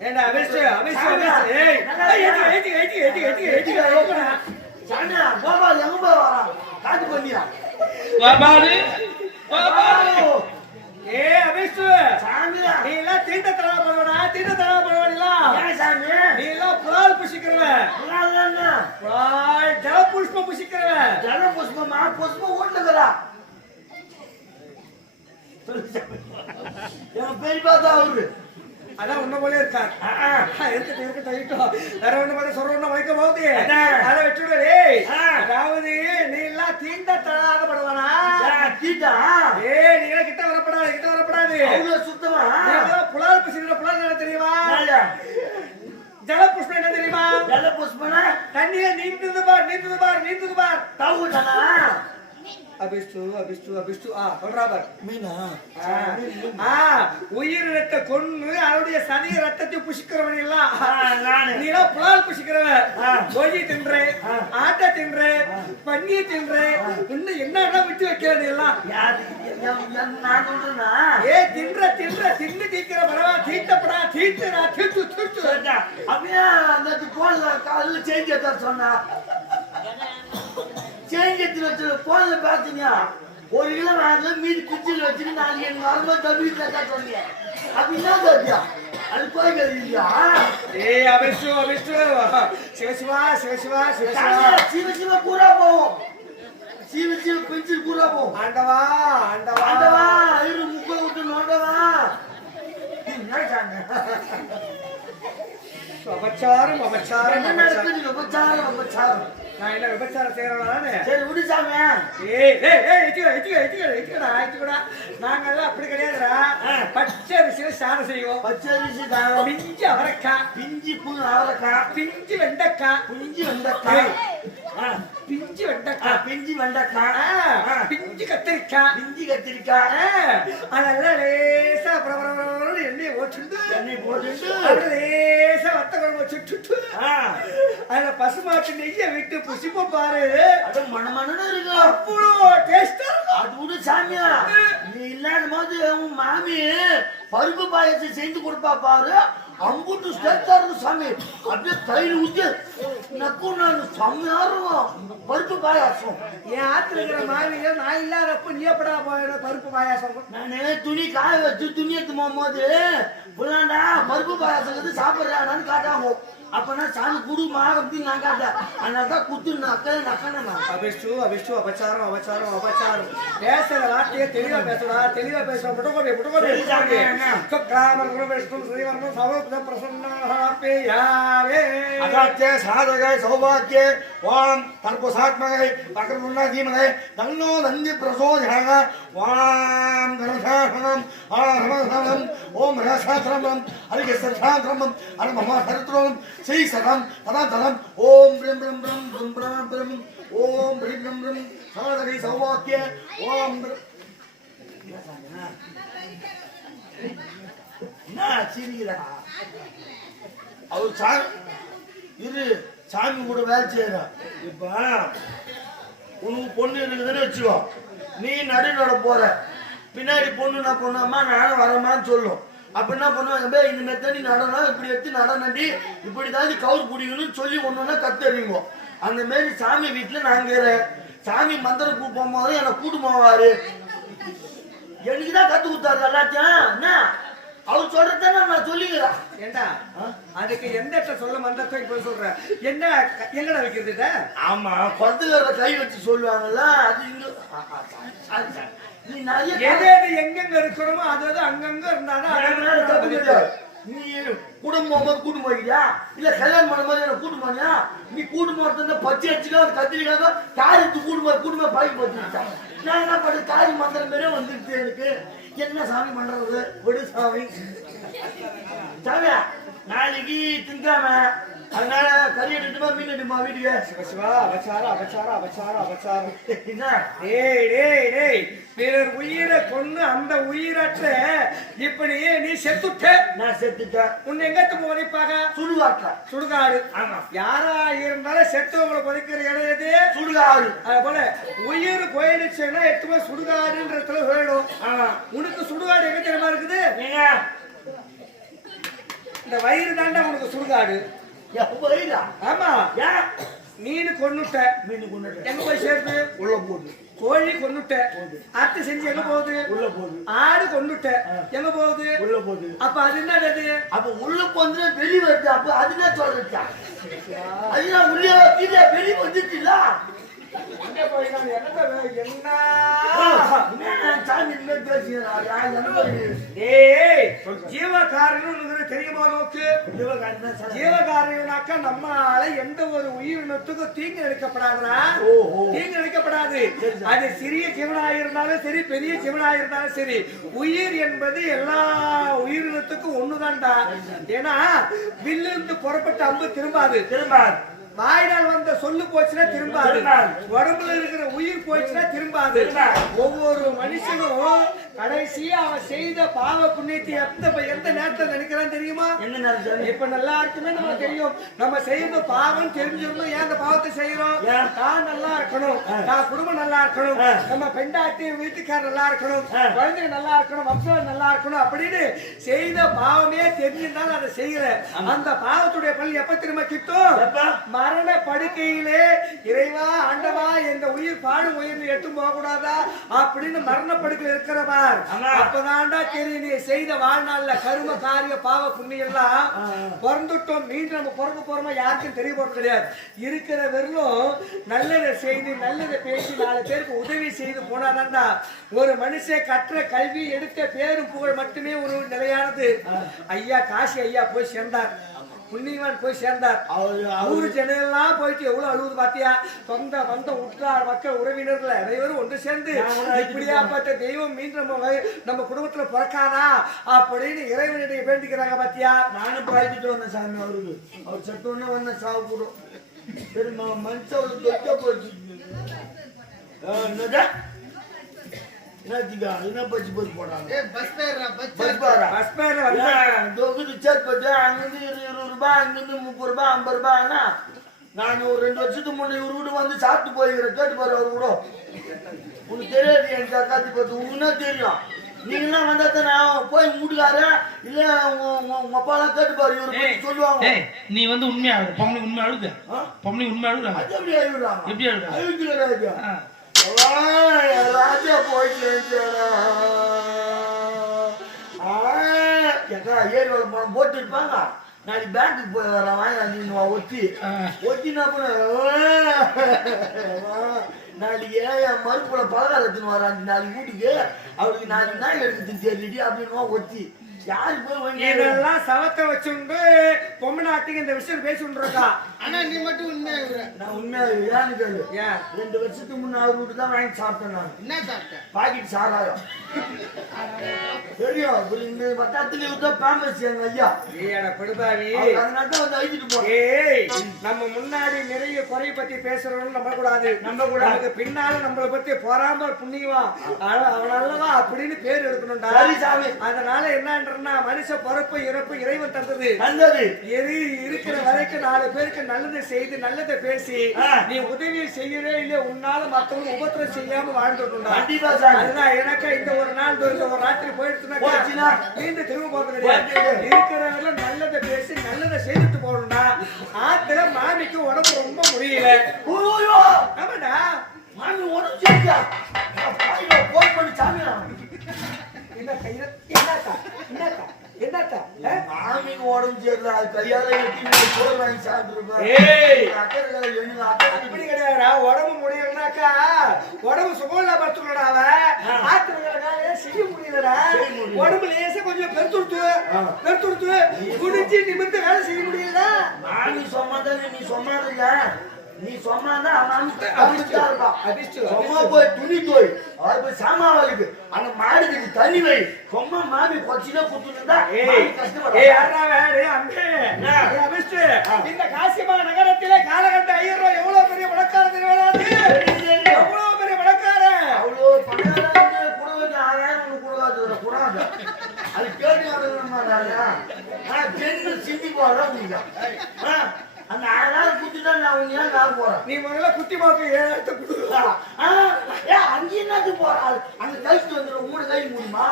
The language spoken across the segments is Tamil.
ஏண்டா அபிஷு அபிஷு அபிஷு ஏய் ஏய், ஏத்தி ஏத்தி ஏத்தி ஏத்தி ஏத்தி ஏத்தி சாமியா கோபால் எங்க வரான் காட்டு பண்ணியா பாபாடு பாபாடு ஏ அபிஷு சாமியா நீ எல்லாம் தீண்ட தரா பண்ணுவடா தீண்ட தரா பண்ணுவடா ஏன் சாமி? நீ எல்லாம் புலால் புசிக்கிறவ புறால் என்ன? புலால் ஜல புஷ்பம் புசிக்கிறவ ஜல புஷ்பமா புஷ்பம் ஓட்டுக்கிறா என் பெரியப்பா தான் அவரு. அதான் உன்ன போல இருக்கார். ஆ, ஆ. இருக்கட்டும் இருக்கட்டும் இருக்கட்டும் வேற ஒண்ணு பார்த்து சொல்ற ஒண்ணு வைக்க போகுது. அதான். அதை விட்டுடு டேய். ஆ. அதாவது நீ எல்லாம் தீண்ட தராத படுவானா? தீட்டா ஏய் நீ எல்லாம் கிட்ட வரப்படாது கிட்ட வரப்படாது. சுத்தமா? புலால் புசிக்கிற புலால் என்ன தெரியுமா? நாயா, ஜல புஷ்பம் என்ன தெரியுமா? ஜல புஷ்பனா தண்ணிய நீந்துது பார் நீந்துது பார் நீந்துது பார். தவுட்டானா அபிஷ்டு அபிஷ்டு அபிஷ்டு. ஆ சொல்றா பார். மீனா? ஆ, ஆ, உயிர் ரத்த கொன்னு அவருடைய சதிய ரத்தத்தை புசிக்கிறவன் எல்லாம் நானு. நீ எல்லாம் புலால் புசிக்கிறவன். கோழி தின்ற. ஆட்டை தின்ற பன்னீர் தின்ற. இன்னும் என்ன விட்டு வைக்கிறது எல்லாம் நான் ஏ தின்ற தின்ற தின்னு தீக்கிற பரவா தீட்டப்படா தீட்டு தீட்டு சரிடா. அப்படியே அந்த போன்ல காலையில சேஞ்ச் எடுத்தா சொன்னா. எடுத்து வச்சு போன்ல பாத்தீங்க ஒரு கிலோ வாங்க மீதி குச்சியில் வச்சுட்டு நாளைக்கு எங்க வரமா தம்பி கேட்டா சொன்னீங்க. அப்படின்னா தம்பியா அது போய் இல்லையா? ஏய் அபிஷ்டு அபிஷ்டு சிவசிவா சிவசிவா சிவசிவா சிவ சிவ கூறா போவோம். சிவ சிவ பென்சில் கூறா போவோம். ஆண்டவா ஆண்டவா. ஆண்டவா இரு முக்க விட்டு நோண்டவா. என்ன சாமி? அபச்சாரம் அபச்சாரம் என்ன அபச்சாரம் நடக்குது? உபச்சாரம் உபச்சாரம் நான் என்ன விபச்சாரம் செய்யறவன் நானு சரி விடு சாமி. ஏய் ஏய் ஏய் இச்சுக்கடா இச்சுக்கடா இச்சுக்கடா நாங்கெல்லாம் அப்படி கிடையாதுடா. பச்சை விஷயம் சாதம் செய்வோம். பச்சை அரிசி தாரம் பிஞ்சு அவரைக்காய். பிஞ்சி பூ அவரைக்காய். பிஞ்சு வெண்டைக்காய். பிஞ்சி வெண்டைக்காய். பிஞ்சு ஆ, வெண்டைக்காய். பிஞ்சி வெண்டைக்காய் பிஞ்சு கத்திரிக்காய். பிஞ்சி கத்திரிக்காய். அதெல்லாம் லேசா பிரபரபரன்னு எண்ணெயை ஓட்டுண்டு எண்ணெய் அப்படியே லேசா வத்த குழம்பு ஆ, அதுல பசுமாட்டு நெய்யை விட்டு புசிப்போம் பாரு. அது மணமணன்னு இருக்கும் அவ்வளோ டேஸ்டா இருக்கும். அது விடு சாமியா நீ இல்லாத போது உன் மாமி பருப்பு பாயசம் செஞ்சு கொடுப்பா பாரு. ஸ்டேட்டா இருக்கும் சாமி. அப்படியே தயிர் ஊத்தி நக்கும் நான் இருக்கும் பருப்பு பாயாசம். என் ஆத்துல இருக்கிற மாவில நான் இல்லாதப்ப நீ எப்படா போயிட பருப்பு பாயாசம்? நானு துணி காய வச்சு துணி எடுத்து போகும்போது புள்ளாண்டா பருப்பு பாயாசம் வந்து சாப்பிட்றான்னு காட்டாங்க. அப்பனா சாமி குடுமா அப்படின்னு நான் காட்டேன். அதனால தான் குத்து நக்கல நக்கன நான் அபிஷ்டு அபிஷ்டு அபச்சாரம் அபச்சாரம் அபச்சாரம். பேசுற வார்த்தையை தெளிவா பேசுடா தெளிவா பேசுற தெளிவாக என்ன? சுக்ராமர்குண விஷ்ணு ஸ்ரீவர்ம சமோப்த பிரசன்னாபேயாவே அகாத்திய சாதக சௌபாக்கிய ஓம் தர்பசாத்மகை பக்ரமுன்னா தீமகை தன்னோ நந்தி பிரசோதக ஓம் கணசாசனம் ஆரமசனம் ஓம் ரசாசிரமம் அரிகசாசிரமம் அர மம சரத்ரோம் ஸ்ரீ சகம் ததாந்தரம் ஓம் பிரம் பிரம் பிரம் பிரம் பிரம் பிரம். ஓம் பிரம் பிரம் பிரம் சாதகை சௌபாக்கிய. ஓம் பிரம் என்ன சிரிக்கிறா? அவர் சா இரு சாமி கூட வேலை செய்யற. இப்ப உனக்கு பொண்ணு இருக்குதுன்னு வச்சுக்கோ. நீ நடு நட போற. பின்னாடி பொண்ணு என்ன பொண்ணாமா நானும் வரமான்னு சொல்லும். அப்ப என்ன பண்ணுவாங்க பே இந்த மெத்த நீ நடனம் இப்படி எடுத்து நடனடி இப்படி தான் கவுர் பிடிக்கணும்னு சொல்லி ஒண்ணுன்னா கத்தறிங்க. அந்த மாரி சாமி வீட்டுல நாங்க. சாமி மந்திரம் கூ போகும்போது என்னை கூட்டு போவாரு. எனக்கு தான் கத்து கொடுத்தாரு எல்லாத்தையும். என்ன? அவர் சொல்றத நான் சொல்லிக்கிறேன். ஏண்டா? அதுக்கு எந்த சொல்ல மந்தத்தை இப்ப சொல்ற? என்ன எங்கடா வைக்கிறது? ஆமா குளத்துக்கார கை வச்சு சொல்லுவாங்கல்ல அது இங்க எது எது எங்கெங்க இருக்கணுமோ அது அது அங்கங்க கிடையாது. நீ குடும்பம் போகும்போது கூட்டு போய்க்கிறியா? இல்ல கல்யாணம் பண்ணும்போது என்ன கூட்டு போனியா? நீ கூட்டு போறது பச்சை அடிச்சுக்கோ கத்திரிக்காக காரி எடுத்து கூட்டு போய் கூட்டு போய் பழகி போச்சுட்டா நான் என்ன பண்ண காரி மந்திரம் மாரியே வந்துருச்சு எனக்கு. என்ன சாமி பண்றது விடு சாமி. சாமியா? நாளைக்கு திங்காம அதனால கறி எடுத்துமா மீன் எடுமா வீட்டுக்கு. சிவசிவா வச்சாரா வச்சாரா அபச்சாரம் அபச்சாரம் என்ன? ஏய் டேய் டேய். பிறர் உயிரை கொண்டு அந்த உயிரற்ற இப்படி நீ செத்துட்ட. நான் செத்துட்டேன். உன்னை எங்கத்து போனிப்பாக சுடுகாட்டா சுடுகாடு. ஆமா. யாரா இருந்தாலும் செத்தவங்களை கொதிக்கிற இடம் எது? சுடுகாடு. அது போல உயிர் போயிடுச்சுன்னா எட்டுமே சுடுகாடுன்றதுல போயிடும். உனக்கு சுடுகாடு எங்க தெரியுமா இருக்குது? இந்த வயிறு தாண்டா உனக்கு சுடுகாடு. ஆமா. ஏன் மீன் கொன்னுட்ட மீன் கொண்டு எங்க போய் சேர்த்து? உள்ள போகுது. கோழி கொன்னுட்ட அத்தை செஞ்சு எங்க போகுது? உள்ள போகுது. ஆடு கொன்னுட்ட எங்க போகுது? உள்ள போகுது. அப்ப அது என்னது அப்ப உள்ளுக்கு வந்து வெளி வருது. அப்ப அதுதான் சொல்றா அதுதான் உள்ளே கீழே வெளி வந்துச்சுல போய் நான் வே- என்ன? என்ன சாமி தெரியுமா நோக்கு நம்மால எந்த ஒரு உயிரினத்துக்கும் தீங்கு அளிக்கப்படாதா ஓஹோ. தீங்கு அளிக்கப்படாது அது சிறிய ஜீவனாக இருந்தாலும் சரி பெரிய ஜீவனாக இருந்தாலும் சரி உயிர் என்பது எல்லா உயிரினத்துக்கும் ஒண்ணுதான்டா. ஏன்னா வில்லிருந்து புறப்பட்ட அம்பு திரும்பாது. திரும்ப வாயினால் வந்த சொல்லு போச்சுன்னா திரும்பாது. உடம்புல இருக்கிற உயிர் போச்சுன்னா திரும்பாது. ஒவ்வொரு மனுஷனும் கடைசியா அவன் செய்த பாவ புண்ணியத்தை எந்த எந்த நேரத்துல நினைக்கிறான் தெரியுமா? என்ன இப்ப நல்லா இருக்குமே நமக்கு தெரியும். நம்ம செய்யறது பாவம் தெரிஞ்சிருந்தோம். ஏன் அந்த பாவத்தை செய்யறோம்? நான் நல்லா இருக்கணும். நான் குடும்பம் நல்லா இருக்கணும். நம்ம பெண்டாட்டி வீட்டுக்காரர் நல்லா இருக்கணும். குழந்தைங்க நல்லா இருக்கணும். வம்சம் நல்லா இருக்கணும் அப்படின்னு செய்த பாவமே தெரிஞ்சிருந்தாலும் அதை செய்யற அந்த பாவத்துடைய பலன் எப்ப திரும்ப கிட்டும்? மரண படுக்கையிலே இறைவா ஆண்டவா இந்த உயிர் பாடும் உயிர் எட்டும் போக கூடாதா அப்படின்னு மரண படுக்கையில் இருக்கிறவா ஆமா. அப்பதான்டா தெரியும் நீ செய்த வாழ்நாள்ல கரும காரிய பாவ புண்ணியம் எல்லாம் பிறந்துட்டோம். மீண்டும் நம்ம பிறக்க போறோமா? யாருக்கும் தெரிய போறது கிடையாது. இருக்கிற வெறும் நல்லதை செய்து நல்லதை பேசி நாலு பேருக்கு உதவி செய்து போனாதான்டா. ஒரு மனுஷன் கற்ற கல்வி எடுத்த பேரும் புகழ் மட்டுமே ஒரு நிலையானது. ஐயா காசி ஐயா போய் சேர்ந்தார். புண்ணியவான் போய் சேர்ந்தார். அவரு ஊரு ஜனெல்லாம் போயிட்டு எவ்வளவு அழுவுது பாத்தியா? சொந்த வந்த உற்றார் மக்கள் உறவினர்கள் அனைவரும் ஒன்று சேர்ந்து இப்படியாப்பட்ட தெய்வம் மீண்டும் நம்ம நம்ம குடும்பத்துல பிறக்காதா? அப்படின்னு இறைவனிடையே வேண்டிக்கிறாங்க பாத்தியா? நானும் பாய்ச்சிட்டு வந்தேன் சாமி அவருக்கு. அவர் சட்டோன்னு வந்த சாவு கூடும் சரி மனுஷன் தொட்ட போச்சு என்னத்துக்கா என்ன பச்சு போச்சு போடுறாங்க பஸ் பாரா? பஸ் பேர்ல வந்து தொகுதி அங்கிருந்து இரு இருபது ரூபாய் அங்கிருந்து முப்பது ரூபாய் ஐம்பது ரூபாய்னா நான் ஒரு ரெண்டு வருஷத்துக்கு முன்னே இவரு வீடு வந்து சாப்பிட்டு போயிருக்கிறேன். கேட்டு பாரு அவர் கூட. உனக்கு தெரியாது என் காத்தி பார்த்து. உனக்கு தெரியும். நீங்களாம் வந்தா தான் நான் போய் மூட்டுக்காரு இல்ல உங்க- உங்க உங்க அப்பாலாம் கேட்டு பாரு இவரு பத்தி சொல்லுவாங்க. ஏய் நீ வந்து உண்மையா பொம்பளை உண்மை அழுது? ஆ? பொம்பளை உண்மை அழுகுறாங்க? அது எப்படி அழுகுறாங்க? எப்படி அழுகுறாங்க? போட்டு இருப்பாங்க நாளைக்கு பேங்க்குக்கு போய் வரேன் வாங்க நீ ஒத்தி. ஒத்தி என்ன பண்ண? நாளைக்கு என் மறுப்புல பலகாரம் எடுத்துன்னு வரான் நாளைக்கு வீட்டுக்கு. அவருக்கு நாளைக்கு நாய் எடுக்குதுன்னு தெரியலடி அப்படின்னு ஒத்தி. இதெல்லாம் சவத்தை வச்சுண்டு பொம்மை நாட்டுக்கு இந்த விஷயம் பேசிட்டு ஆனா நீ மட்டும் உண்மையா நான் உண்மையா ஏன்னு கேளு? ஏன்? ரெண்டு வருஷத்துக்கு முன்ன அவர் வீட்டு தான் வாங்கி சாப்பிட்டேன் நான். என்ன சாப்பிட்ட? பாக்கெட் சாராயம். தெரியும் இந்த வட்டாரத்துல எங்க ஐயா. ஏட அவர் அதனால தான் வந்து அழிச்சிட்டு ஏய் நம்ம முன்னாடி நிறைய குறை பத்தி பேசுறவங்க நம்ப கூடாது நம்ப கூடாது. நமக்கு பின்னால நம்மள பத்தி பொறாம புண்ணியவா அவனல்லவா அப்படின்னு பேர் எடுக்கணும்டா. சரி சாமி. என்னன்றா மனுஷ பிறப்பு இறப்பு இறைவன் தந்தது. நல்லது எரி இருக்கிற வரைக்கும் நாலு பேருக்கு நல்லதை செய்து நல்லதை பேசி. நீ உதவி செய்யறே இல்ல உன்னால மத்தவங்க உபத்திரம் செய்யாம வாழ்ந்துடணும்டா. அதுதான் எனக்கு இந்த ஒரு நாள் இந்த ஒரு ராத்திரி? போயிடுச்சுனாக்கா மீண்டும் திரும்ப போறது கிடையாது போச்சு. இருக்கிறவங்க நல்லதை பேசி நல்லதை செய்துட்டு போகணும்டா. ஆத்துல மாமிக்கு உடம்பு ரொம்ப முடியல. ஆமாடா. மாமி உடம்பு சரியா போன் பண்ணி சாமி என்ன கையில என்னத்தா என்னத்தா என்னத்தா ஆ? மாமிக்கு உடம்பு சரியில்லை அது கையால எட்டி சோறு வாங்கி சாப்பிட்டுருப்பேன் ஏய். அக்கறை. என்ன அப்படி கிடையாதுடா உடம்பு முடியலனாக்கா உடம்பு அவன் ஆத்திரங்களா செய்ய முடியலடா. முடியல. உடம்பு லேசா கொஞ்சம் பெருத்துடுத்து. பெருத்துடுத்து குடிச்சு நிமிர்ந்து வேலை செய்ய முடியலடா. மாமி சொன்னாதான் நீ சொன்னாதில்ல நீ சொன்னாதான் அவன் இருப்பான் அதிர்ஷ்டம், சும்மா போய் துணி தோய். அது போய் சாமாவாளுக்கு அந்த மாடுக்கு தண்ணி வை. சும்மா மாமி கொச்சினா அபிஷ்டு இந்த காசிமா நகரத்திலே காலகட்ட ஐயரோ எவ்வளவு பெரிய பணக்கார திருவிழாது எவ்வளவு பெரிய பணக்கார? அவ்வளோ பணக்காரங்க கூட வந்து ஆறாயிரம் கூடாது கூடாது அது. கேட்டு வரணுமா பெண்ணு சிந்தி போறா நீங்க. ஆ, அந்த ஆறாயிரம் குத்துட்டா நான் ஏன் நான் போறேன் நீ முதல்ல குட்டி மாக்கு ஏழாயிரத்தை கொடு ஆ, ஏ, அங்க என்னது போறா? அங்க கழிச்சுட்டு வந்துடும். மூணு கை முடியுமா?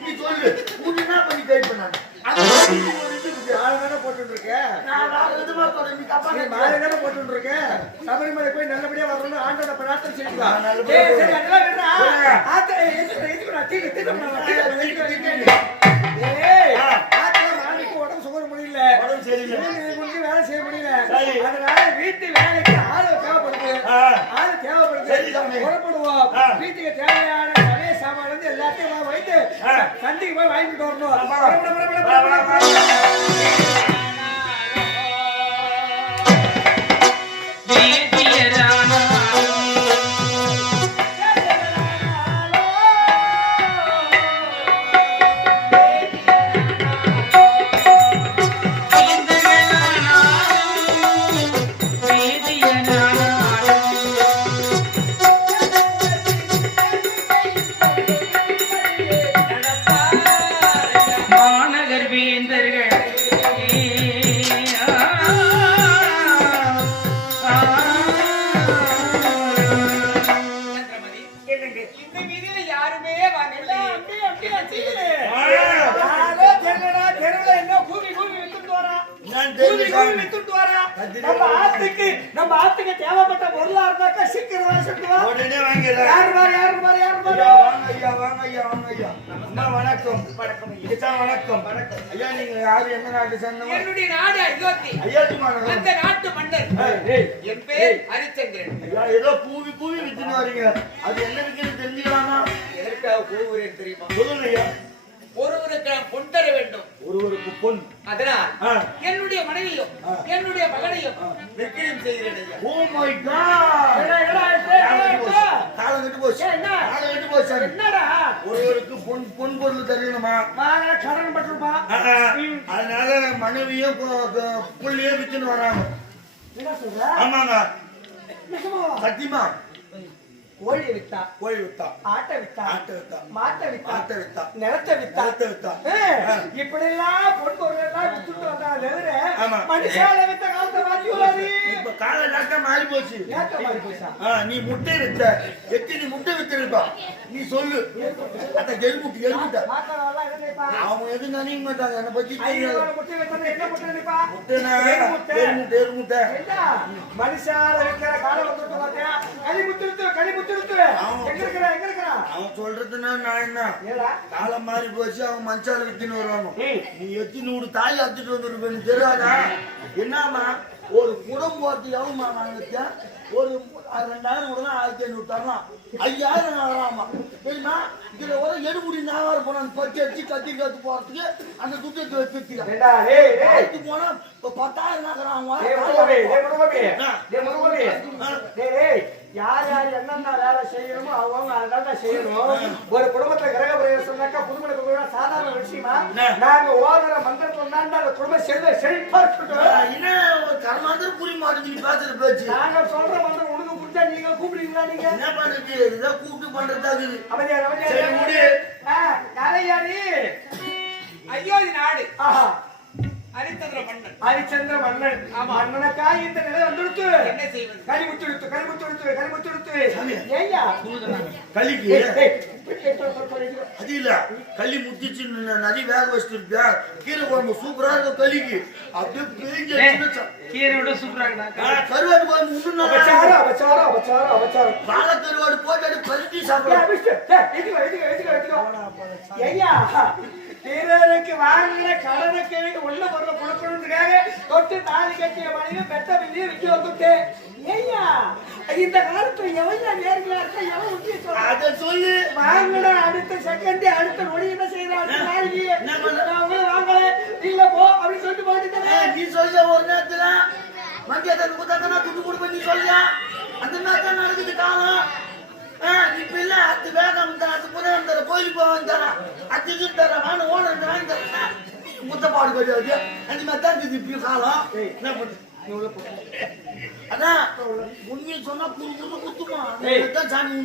நீ சொல்லு. மூணு என்ன பண்ணி கை பண்ணாங்க? அங்க ஒரு இது, ஒரு இது போச்சு மாலை வீட்டு வேலைக்கு ஆளு தேவைப்படுது. ஆளு தேவைப்படுது. புறப்படுவோம். வீட்டுக்கு தேவையான சமைய சாமான் வந்து எல்லாத்தையும் வா- வைத்து ஆ. சந்தைக்கு போய் வாங்கிட்டு வரணும் பேர் ஹரிச்சந்திரன் ஏதோ கூவி கூவி வித்துன்னு வரீங்க அது என்ன விற்கிறது தெரிஞ்சுக்கலாமா எதற்காக கூவுகிறேன் தெரியுமா சொல்லுங்க ஐயா ஒருவருக்கு நான் பொன் தர வேண்டும் ஒருவருக்கு பொன் அதனால். என்னுடைய மனைவியும். என்னுடைய மகனையும் விக்கிரம் செய்கிறேன் ஓ மை காட் காலம் என்னடா, கெட்டு? போச்சு. என்ன? காலம் கெட்டு போச்சு. என்னடா ஒருவருக்கு பொன் பொன் பொருள் தரணுமா வாங்க, கடன் ஆ. அதனால மனைவியும் பு- பு- புள்ளையும் வித்துன்னு வராங்க? ஆமாங்க? சத்தியமா? கோழியை வித்தா. கோழி வித்தா. ஆட்டை வித்தா. ஆட்டை வித்தா. மாட்டை வித்தா. ஆட்டை வித்தா. நிலத்தை வித்தா. நிலத்தை வித்தா. இப்படி எல்லாம் பொன் பொருள் எல்லாம் வித்துட்டு வந்தா தவிர ஆமா. மனுஷால வித்த காலத்தை மாத்தி விடாது இப்ப கால லாட்டா மாறி போச்சு. நீ முட்டை வித்த எத்தனை முட்டை வித்திருப்பா. நீ சொல்லு. அந்த மாத்தவெல்லாம் இருந்தேப்பா அவங்க எதுவும் நினைக்க மாட்டாங்க என்னை பத்தி முட்டை முட்டை மனுஷால விக்கிற காலம் பாத்தியா? களி முத்திருத்து களி முத்திருத்து ஆமா. எங்க இருக்கிறா எங்க இருக்கிறா அவன் சொல்றதுன்னா நான் என்ன? காலம் மாறி போச்சு அவன் மஞ்சால வித்துன்னு வருவாங்க. நீ எத்தி நூறு தாய் அத்துட்டு வந்துருப்பேன்னு தெரியாதா? என்னம்மா? ஒரு குடம் போட்டு எவ்வளோமா வாங்கிச்ச ஒரு ரெண்டாயிரம் கூட ஆயிரத்தி ஐநூறு தரலாம். ஐயாயிரம் ஆகலாமா? தெரியுமா இதுல ஒரு எடுமுடி நாவாரம் போனான். பத்தி அடிச்சு கத்தி கத்து போறதுக்கு அந்த டேய் ஆயிரத்தி போனா இப்போ பத்தாயிரம் ஆகிறான் யார் யார் என்னென்ன வேலை செய்யணுமோ அவங்க அதான்டா செய்யணும். ஒரு குடும்பத்துல கிரக பிரவேசம் சொன்னாக்கா புதுமண குடும்பம் சாதாரண விஷயமா? நாங்க ஓதுற மந்திரத்துல தான்டா அந்த குடும்பம் செல்வ செழிப்பா இருக்கட்டும். என்ன கர்மாந்திரம் புரிய மாட்டேங்குது பேசுற பேச்சு? நாங்க சொல்ற மந்திரம் உனக்கு புரிஞ்சா நீங்க கூப்பிடுவீங்களா நீங்க? என்ன பண்றது இதை கூப்பிட்டு பண்றதா இருக்குது. அமைதியா அமைதியா. சரி, முடி. ஆ, யாரை யாரு அயோத்தி நாடு. ஆஹா. ஹரிச்சந்திர மன்னன். ஹரிச்சந்திர மன்னன். ஆமா. மன்னனுக்கா இந்த நிலை வந்துடுத்து. என்ன செய்வது? எடுத்து கனிமுத்து எடுத்து சாமி. ஏய்யா. களிக்கு ஏய், ஏய், அது இல்ல. களி முத்திச்சு நதி வேக வச்சுட்டு கீரை குழம்பு சூப்பரா இருக்கும் களிக்கு அப்படியே அடிச்சுன்னு கீரை விட சூப்பரா இருக்குடா. ஆ, கருவாடு குழம்பு முன்னு அபச்சாரம், அபச்சாரம், அபச்சாரம், அபச்சாரம். பால கருவாடு போட்டு பருத்தி அபிஷ்டு, ஏய், பிறருக்கு வாங்கின கடனுக்கு உள்ள பொருளை கொடுக்கணுன்றதுக்காக தொட்டு தாலி கட்டிய மனைவி பெத்த பிள்ளையை விட்டு வந்துட்டு. ஐயா இந்த காலத்துல எவன் நேர்மையா இருக்கா எவன் உண்மையை சொல்றான்? அத சொல்லு. வாங்கின அடுத்த செகண்ட் அடுத்த நொடி என்ன செய்யறாங்க நாளைக்கு? நான் உங்களை வாங்கல. இல்ல போ அப்படின்னு சொல்லிட்டு போயிட்டு நீ சொல்ல ஒரு நேரத்துல மத்தியத்தை குத்தாத்தனா துட்டு கொடுப்ப நீ சொல்லியா அந்த மாதிரி தான் நடக்குது காலம். இப்ப இல்ல அது வேகம் அது புதம் தர கோயிலுக்கு போவாங்க தர அது இது தர வாங்க ஓனர் வாங்கி தர முத்தப்பாடு கிடையாது அந்த மாதிரி தான் இருக்குது இப்பயும் காலம். என்ன பண்ணு? அதான் உண்மையை சொன்னா குறு குறு குத்துமா. தான் சாமி.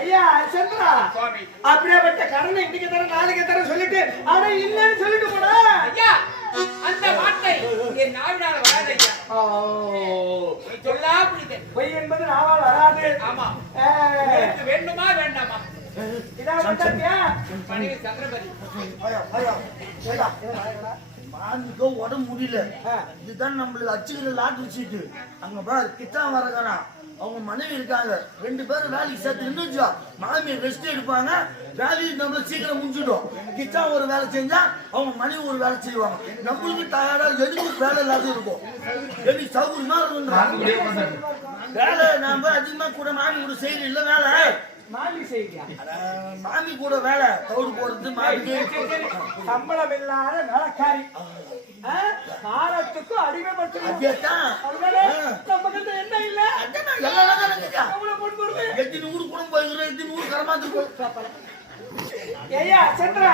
ஐயா சந்திரா சுவாமி. அப்படியேப்பட்ட கடனை இன்னைக்கு தர நாளைக்கு தர சொல்லிட்டு ஆனா இல்லன்னு சொல்லிட்டு போடா. ஐயா அந்த வார்த்தை என் நாவினால வராது ஐயா. சொல்லா புரியுது. பொய் என்பது நாவால் வராது. ஆமா. எனக்கு வேண்டுமா வேண்டாமா? மனைவி சந்திரபதி. மாமிக்கோ உடம்பு முடியல. இதுதான் நம்மளுக்கு அச்சுக்கிற லாட்டரி சீட்டு அங்க பாரு கிட்டா வரகானா அவங்க மனைவி இருக்காங்க. ரெண்டு பேரும் வேலைக்கு சேர்த்து நின்றுச்சா மாமி ரெஸ்ட் எடுப்பாங்க. வேலையை நம்ம சீக்கிரம் முடிஞ்சிடும் கிச்சா ஒரு வேலை செஞ்சா அவங்க மனைவி ஒரு வேலை செய்வாங்க. நம்மளுக்கு டயர்டா எதுக்கு வேலை இல்லாத இருக்கும்? எனக்கு சௌகரியமா இருக்கும் வேலை நாம அதிகமா கூட மாமி கூட செய்யறது வேலை. மாமி? அட, மாமி கூட வேலை தவிடு போடுறது மாமி. சம்பளம் இல்லாத வேலைக்காரி ஆ? காலத்துக்கும் அடிமைப்பட்டு. நம்ம கிட்ட என்ன இல்ல அதான் நான் எல்லா நாளும் நினைக்கிறேன். அவ்வளவு முன்புரிமை. எத்தனை ஊரு குடும்பம் எத்தனை ஊரு கரமாந்துருக்கோம். ஐயா சந்திரா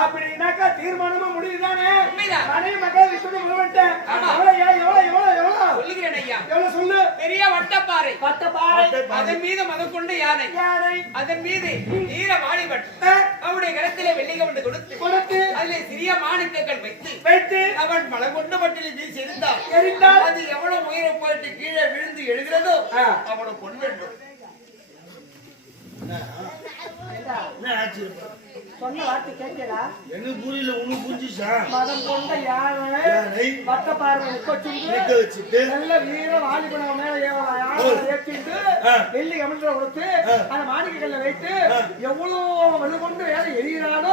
அப்படின்னாக்கா தீர்மானமா முடியுதானே உண்மைதான். மனைவி மக்கள் விட்டு விழுவட்டேன் ஆமா. எவ்வளவு ஏன், எவ்வளவு எவ்வளவு எவ்வளவு? சொல்லுகிறேன் ஐயா. எவ்வளவு சொல்லு. பெரிய வட்டப்பாறை. பத்த பாறை அதன் மீது மதக்கொண்டு யானை. யானை. அதன் மீது நீல வாலிபன். ஆ, அவனுடைய கரத்திலே வெள்ளி கவண்டு கொடுத்து கொடுத்து அதிலே சிறிய மாணிக்கங்கள் வைத்து வைத்து அவன் மலகொண்டு மட்டில் வீசி இருந்தான் எரிந்தால் அது எவ்வளவு உயிரை போயிட்டு கீழே விழுந்து எழுகிறதோ ஆ. அவனை பொன் வேண்டும். என்ன ஆச்சு? சொன்ன வார்த்தை கேட்கலா எனக்கு புரியல உனக்கு புரிஞ்சுச்சா மதம் கொண்ட யானை யானை வட்ட பாறை நிக்க கொச்சுண்டு வச்சுட்டு நல்ல வீர வாலிபன மேல ஏற்றிட்டு. வெள்ளி கமிழ்ல கொடுத்து. அந்த மாணிக்கல்ல வைத்து. எவ்வளவு வலு கொண்டு வேலை எரியிறானோ?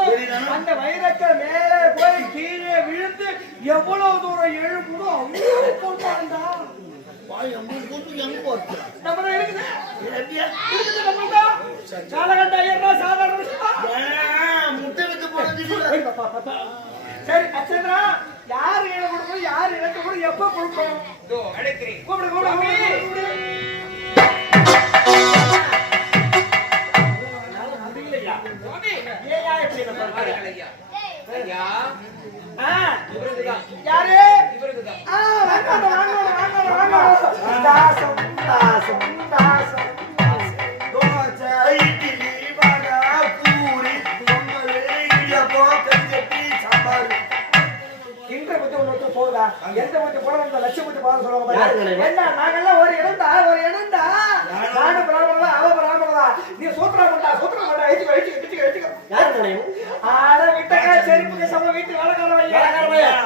அந்த வைரக்கல் மேலே போய் கீழே விழுந்து எவ்வளவு தூரம் எழுப்புதோ அவ்வளவு கொண்டாண்டா சரி அச்சந்திரா யார் இழ கொடுக்கணும் யார் இழக்க கொடுக்கணும் எப்ப கொடுக்கணும்? கூப்பிடு கூப்பிடு யாரு? இவருக்குதான். ஆ, வாங்க, வாங்க, எந்த பத்தி போனா இந்த லட்சம் பத்தி போகாத சொல்லுவாங்க என்ன, நாங்கெல்லாம் ஒரு இடம்டா, ஒரு இடம்டா. நானும் பிராமணன் தான், அவன் பிராமணன் தான். நீ சூத்திரமண்டா, சூத்திரமண்டா, ஏத்திக்கோ, ஏத்திக்கோ, ஏத்திக்கோ, ஏத்திக்கோ. ஆட விட்டக்கா, செருப்புக்கு சம வீட்டு வேலைக்கார வைய.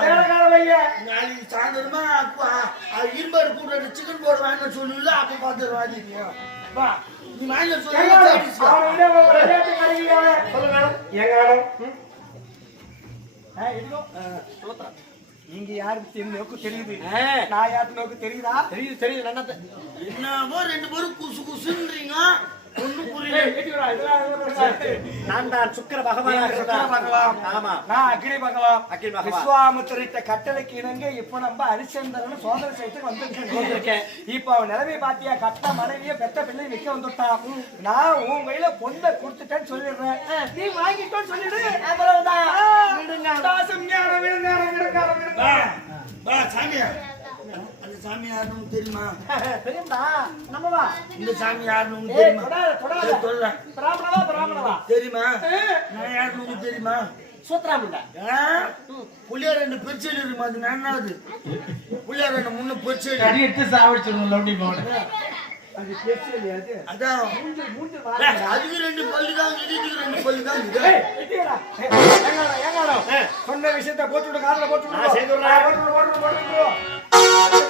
வேலைக்கார வைய. நாளைக்கு சாயந்தரமா அப்பா, அது இரும்பாடு கூட்டுறது சிக்கன் போர்டு வாங்க சொல்லல அப்ப பாத்துருவா நீ வா நீ வாங்க சொல்லி எங்க ஆளு? சைடிஸ் வா. அவனை விட ஒரு விளையாட்டு கிடைக்கலையா அவன்? சொல்லு மேடம். எங்க ஆளு? ம்? ஆ, இடிக்கோ. சூத்திரம். நீங்க யாருக்கு தெரியும் நோக்கு தெரியுது நான் யாருக்கு நோக்கு தெரியுதா தெரியுது தெரியுது என்ன என்னவோ ரெண்டு பேரும் குசு குசுன்றீங்க நான் தான் சுக்கர பகவான் சுக்கிர பகவான். ஆமா. நான் அக்னி பகவான். அகில் பகவான். விஸ்வாமித்திரிட்ட கட்டளைக்கு இணங்க இப்ப நம்ம ஹரிச்சந்திரன் சோதனை செய்து வந்திருக்கேன். இப்ப அவன் நிலைமை பாத்தியா கட்ட மனைவிய பெத்த பிள்ளை நிக்க வந்துட்டான். நான் உன் கையில பொண்ணை கொடுத்துட்டேன்னு சொல்லிடுறேன். நீ வாங்கிட்டோன்னு சொல்லிடு. அவ்வளவுதான். விடுங்க. தாசம் சாமி யாருன்னு தெரியுமா? தெரியுமா நம்ம வா? இந்த சாமி யாருன்னு தெரியுமா? சொல்றேன் பிராமணவா பிராமணவா தெரியுமா? நான் யாருன்னு தெரியுமா? சூத்ராமுண்டா ஆ? புள்ளியார் ரெண்டு பெருச்செடி இருக்குமா? அது நானாவது புள்ளியார் ரெண்டு முன்ன பெருச்செடி கறி எடுத்து சாப்பிடுச்சு லவுடி போன அது பேச்சு அது. அதான். அதுக்கு ரெண்டு பல்லு தான் இதுக்கு ரெண்டு பல்லு தான் இது. ஏய், விட்டுடா. ஏய், ஏங்காடா, ஏங்காடா? சொன்ன விஷயத்தை போட்டு விடு, காதுல போட்டு விடு. போட்டு விடு, போட்டு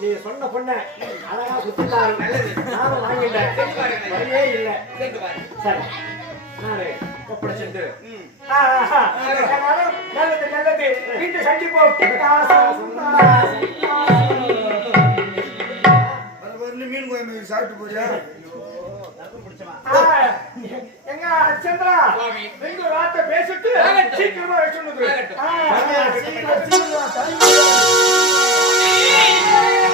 நீ சொன்ன பொண்ண அழகா குத்திட்டாரு நானும் வாங்கிட்டேன் வழியே இல்ல கேட்டு பாரு சரி நானு ஒப்படைச்சிட்டு ஆ, ஆ, ஆ. அதனால நல்லது நல்லது வீட்டு வரன்னு மீன் குழம்பு சாப்பிட்டு போறியா எங்க சந்திரா. ரெண்டு வார்த்தை பேசிட்டு. சீக்கிரமா வச்சுடுது Amen.